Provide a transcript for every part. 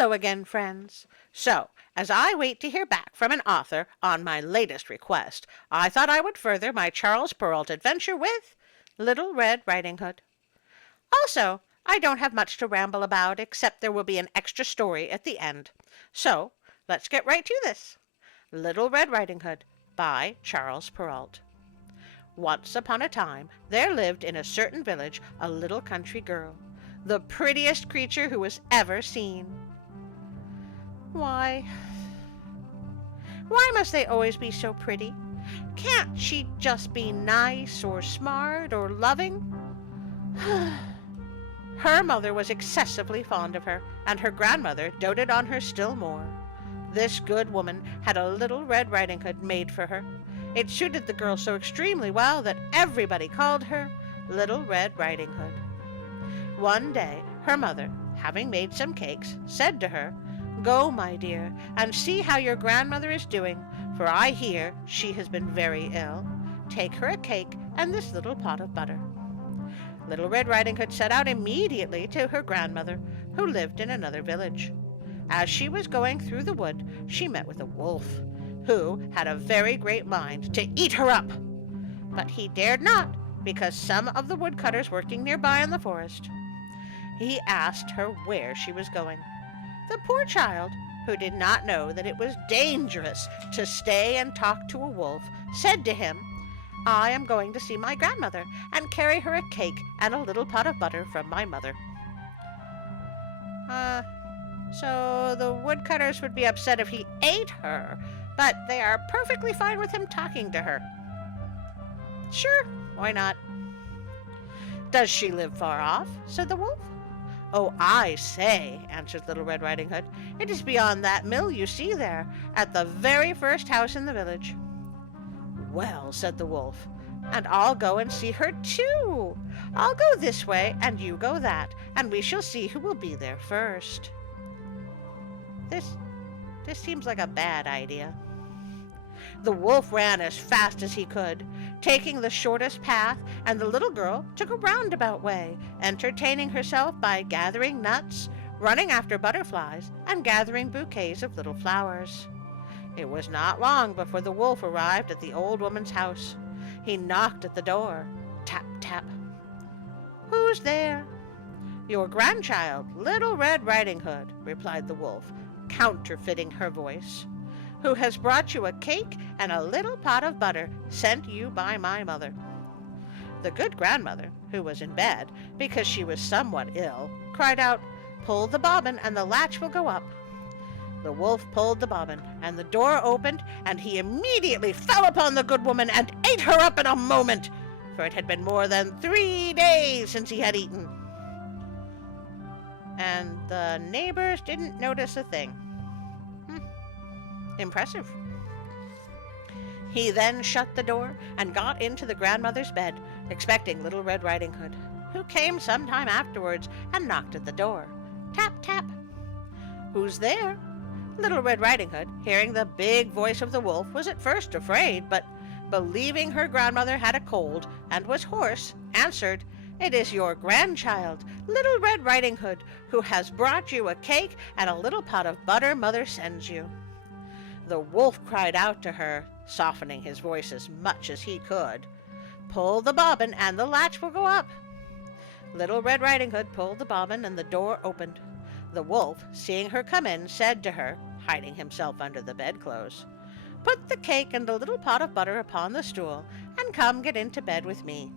Hello again, friends. So, as I wait to hear back from an author on my latest request, I thought I would further my Charles Perrault adventure with Little Red Riding Hood. Also, I don't have much to ramble about except there will be an extra story at the end. So, let's get right to this. Little Red Riding Hood by Charles Perrault. Once upon a time, there lived in a certain village a little country girl, the prettiest creature who was ever seen. Why must they always be so pretty? Can't she just be nice or smart or loving? Her mother was excessively fond of her, and her grandmother doted on her still more. This good woman had a little Red Riding Hood made for her. It suited the girl so extremely well that everybody called her Little Red Riding Hood. One day, her mother, having made some cakes, said to her, "Go, my dear, and see how your grandmother is doing, for I hear she has been very ill. Take her a cake and this little pot of butter." Little Red Riding Hood set out immediately to her grandmother, who lived in another village. As she was going through the wood, she met with a wolf, who had a very great mind to eat her up. But he dared not, because some of the woodcutters working nearby in the forest. He asked her where she was going. The poor child, who did not know that it was dangerous to stay and talk to a wolf, said to him, "I am going to see my grandmother and carry her a cake and a little pot of butter from my mother." So the woodcutters would be upset if he ate her, but they are perfectly fine with him talking to her. Sure, why not? "Does she live far off?" said the wolf. "Oh, I say," answered Little Red Riding Hood, "it is beyond that mill you see there, at the very first house in the village." "Well," said the wolf, "and I'll go and see her too. I'll go this way and you go that, and we shall see who will be there first." This seems like a bad idea. The wolf ran as fast as he could, taking the shortest path, and the little girl took a roundabout way, entertaining herself by gathering nuts, running after butterflies, and gathering bouquets of little flowers. It was not long before the wolf arrived at the old woman's house. He knocked at the door. Tap, tap. "Who's there?" "Your grandchild, Little Red Riding Hood," replied the wolf, counterfeiting her voice, "who has brought you a cake and a little pot of butter sent you by my mother." The good grandmother, who was in bed because she was somewhat ill, cried out, "Pull the bobbin and the latch will go up." The wolf pulled the bobbin, and the door opened, and he immediately fell upon the good woman and ate her up in a moment, for it had been more than 3 days since he had eaten. And the neighbors didn't notice a thing. Impressive. He then shut the door and got into the grandmother's bed, expecting Little Red Riding Hood, who came some time afterwards and knocked at the door. Tap, tap. "Who's there?" Little Red Riding Hood, hearing the big voice of the wolf, was at first afraid, but believing her grandmother had a cold and was hoarse, answered, "It is your grandchild, Little Red Riding Hood, who has brought you a cake and a little pot of butter mother sends you." The wolf cried out to her, softening his voice as much as he could, "Pull the bobbin and the latch will go up." Little Red Riding Hood pulled the bobbin and the door opened. The wolf, seeing her come in, said to her, hiding himself under the bedclothes, "Put the cake and the little pot of butter upon the stool, and come get into bed with me."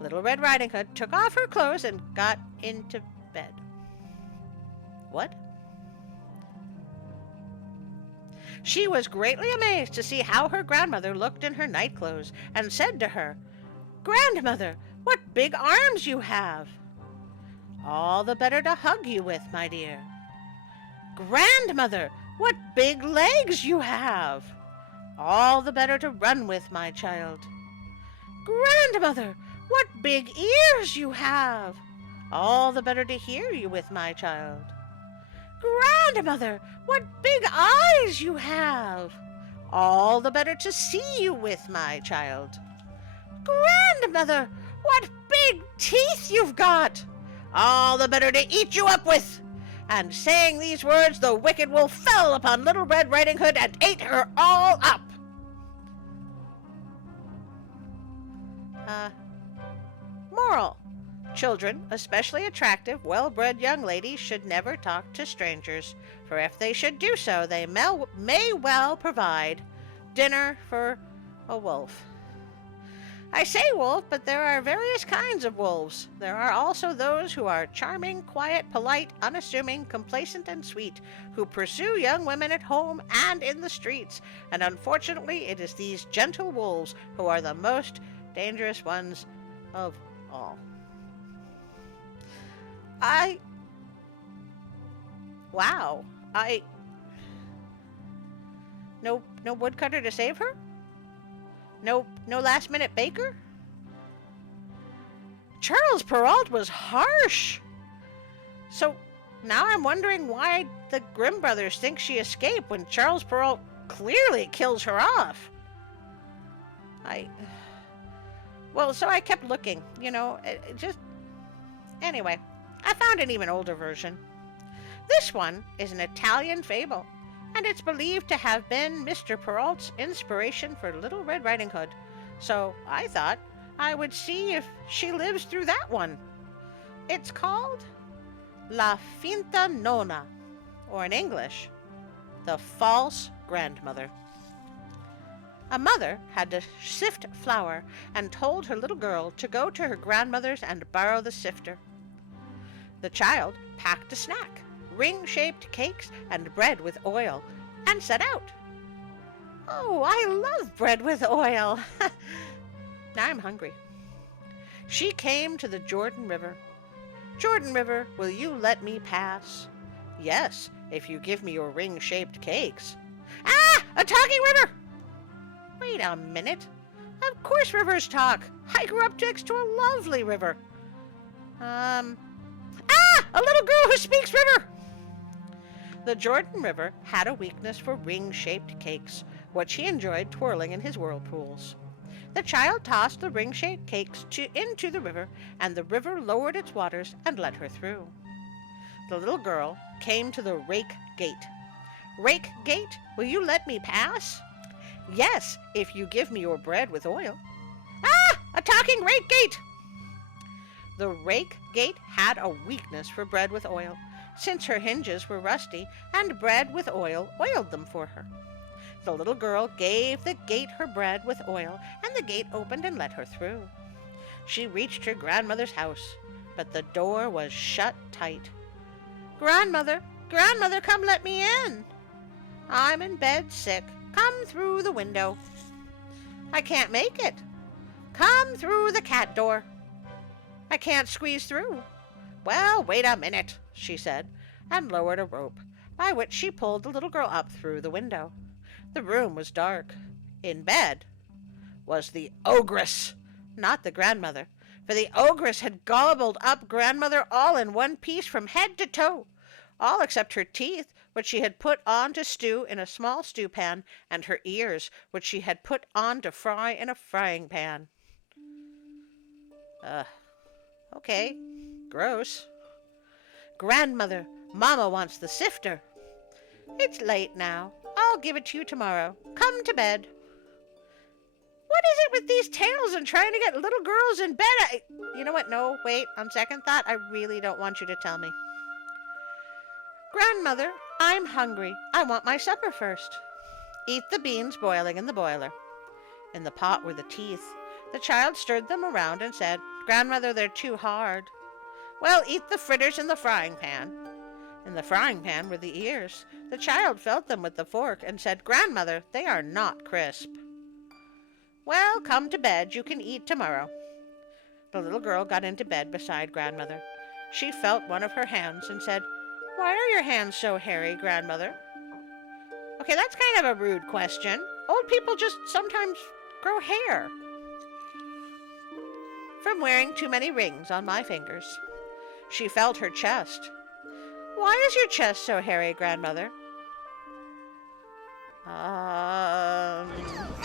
Little Red Riding Hood took off her clothes and got into bed. What? She was greatly amazed to see how her grandmother looked in her nightclothes, and said to her, "Grandmother, what big arms you have!" "All the better to hug you with, my dear." "Grandmother, what big legs you have!" "All the better to run with, my child." "Grandmother, what big ears you have!" "All the better to hear you with, my child." "Grandmother, what big eyes you have!" "All the better to see you with, my child." "Grandmother, what big teeth you've got!" "All the better to eat you up with." And saying these words, the wicked wolf fell upon Little Red Riding Hood and ate her all up. Moral. Children, especially attractive, well-bred young ladies, should never talk to strangers, for if they should do so, they may well provide dinner for a wolf. I say wolf, but there are various kinds of wolves. There are also those who are charming, quiet, polite, unassuming, complacent, and sweet, who pursue young women at home and in the streets, and unfortunately it is these gentle wolves who are the most dangerous ones of all. No woodcutter to save her? No last-minute baker? Charles Perrault was harsh. So now I'm wondering why the Grimm brothers think she escaped when Charles Perrault clearly kills her off. So I kept looking, Anyway, I found an even older version. This one is an Italian fable, and it's believed to have been Mr. Perrault's inspiration for Little Red Riding Hood. So I thought I would see if she lives through that one. It's called La Finta Nonna, or in English, The False Grandmother. A mother had to sift flour and told her little girl to go to her grandmother's and borrow the sifter. The child packed a snack, ring-shaped cakes and bread with oil, and set out. Oh, I love bread with oil. Now I'm hungry. She came to the Jordan River. Jordan River, will you let me pass? Yes, if you give me your ring-shaped cakes. Ah, a talking river! Wait a minute. Of course rivers talk. I grew up next to a lovely river. A little girl who speaks river! The Jordan River had a weakness for ring-shaped cakes, which he enjoyed twirling in his whirlpools. The child tossed the ring-shaped cakes into the river, and the river lowered its waters and let her through. The little girl came to the Rake Gate. Rake Gate, will you let me pass? Yes, if you give me your bread with oil. Ah, a talking Rake Gate! The Rake Gate had a weakness for bread with oil, since her hinges were rusty, and bread with oil oiled them for her. The little girl gave the gate her bread with oil, and the gate opened and let her through. She reached her grandmother's house, but the door was shut tight. Grandmother, come let me in. I'm in bed sick. Come through the window. I can't make it. Come through the cat door. I can't squeeze through. Well, wait a minute, she said, and lowered a rope, by which she pulled the little girl up through the window. The room was dark. In bed was the ogress, not the grandmother, for the ogress had gobbled up grandmother all in one piece from head to toe, all except her teeth, which she had put on to stew in a small stew pan, and her ears, which she had put on to fry in a frying pan. Okay, gross. Grandmother, Mama wants the sifter. It's late now. I'll give it to you tomorrow. Come to bed. What is it with these tales and trying to get little girls in bed? You know what? No, wait. On second thought, I really don't want you to tell me. Grandmother, I'm hungry. I want my supper first. Eat the beans boiling in the boiler. In the pot were the teeth. The child stirred them around and said, Grandmother, they're too hard. Well, eat the fritters in the frying pan. In the frying pan were the ears. The child felt them with the fork and said, Grandmother, they are not crisp. Well, come to bed. You can eat tomorrow. The little girl got into bed beside Grandmother. She felt one of her hands and said, Why are your hands so hairy, Grandmother? Okay, that's kind of a rude question. Old people just sometimes grow hair. From wearing too many rings on my fingers. She felt her chest. Why is your chest so hairy, Grandmother?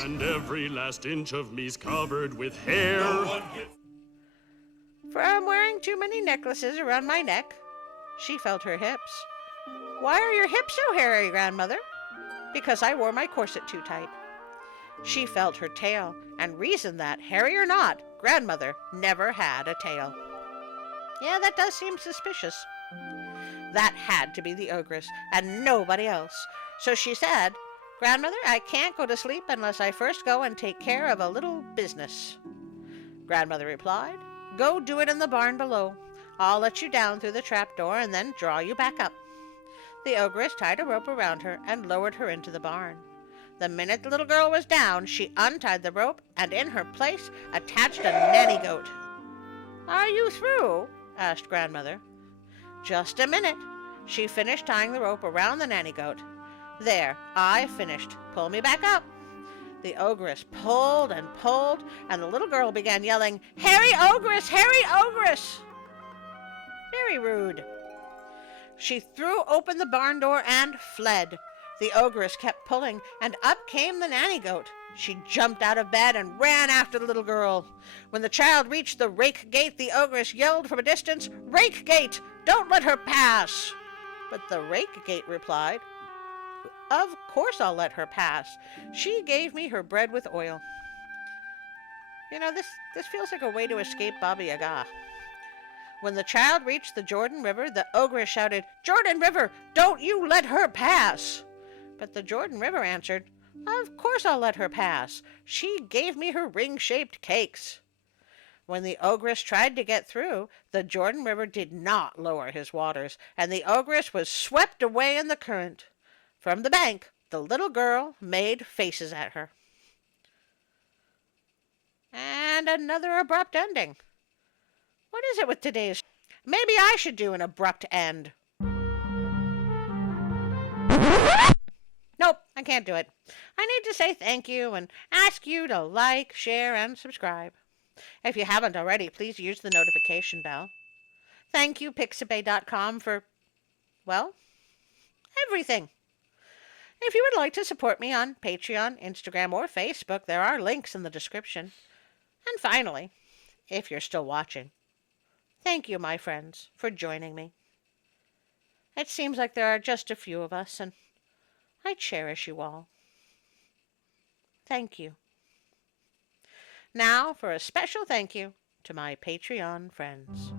And every last inch of me's covered with hair. From wearing too many necklaces around my neck. She felt her hips. Why are your hips so hairy, grandmother? Because I wore my corset too tight. She felt her tail and reasoned that, hairy or not, grandmother never had a tail. Yeah, that does seem suspicious. That had to be the ogress and nobody else. So she said, Grandmother, I can't go to sleep unless I first go and take care of a little business. Grandmother replied, Go do it in the barn below. I'll let you down through the trapdoor and then draw you back up. The ogress tied a rope around her and lowered her into the barn. The minute the little girl was down, she untied the rope and in her place attached a nanny goat. Are you through? Asked Grandmother. Just a minute. She finished tying the rope around the nanny goat. There, I finished. Pull me back up. The ogress pulled, and the little girl began yelling, Hairy ogress! Hairy ogress! Very rude. She threw open the barn door and fled. The ogress kept pulling, and up came the nanny goat. She jumped out of bed and ran after the little girl. When the child reached the rake gate, the ogress yelled from a distance, Rake gate! Don't let her pass! But the rake gate replied, Of course I'll let her pass. She gave me her bread with oil. You know, this feels like a way to escape Baba Yaga. When the child reached the Jordan River, the ogress shouted, Jordan River, don't you let her pass! But the Jordan River answered, Of course I'll let her pass. She gave me her ring-shaped cakes. When the ogress tried to get through, the Jordan River did not lower his waters, and the ogress was swept away in the current. From the bank, the little girl made faces at her. And another abrupt ending. What is it with today's? Maybe I should do an abrupt end. Nope, I can't do it. I need to say thank you and ask you to like, share, and subscribe. If you haven't already, please use the notification bell. Thank you, Pixabay.com, for, well, everything. If you would like to support me on Patreon, Instagram, or Facebook, there are links in the description. And finally, if you're still watching, thank you, my friends, for joining me. It seems like there are just a few of us, and I cherish you all. Thank you. Now for a special thank you to my Patreon friends.